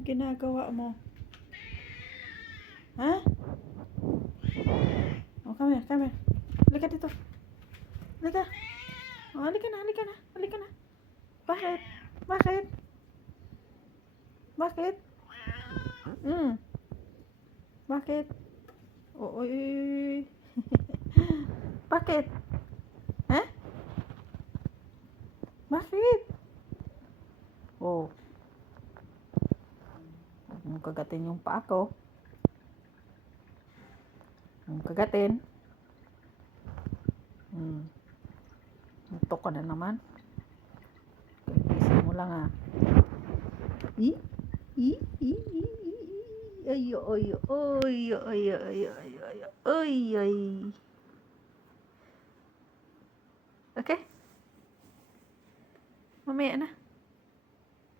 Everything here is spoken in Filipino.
Ano ginagawa mo? Ha? Oh, come here, come here. Halika dito. Halika. Oh, halika na, halika na, halika na. Bakit? Bakit? Bakit? Bakit? Oo, Bakit? Ha? Bakit? Oh. Huwag mong kagatin yung paa ko. Huwag mong kagatin. Ito ka na naman. Isa mo lang ah. I? I? I? I? Ay, ay, ay, ay, ay, ay, ay, ay, ay. Okay? Mamaya na.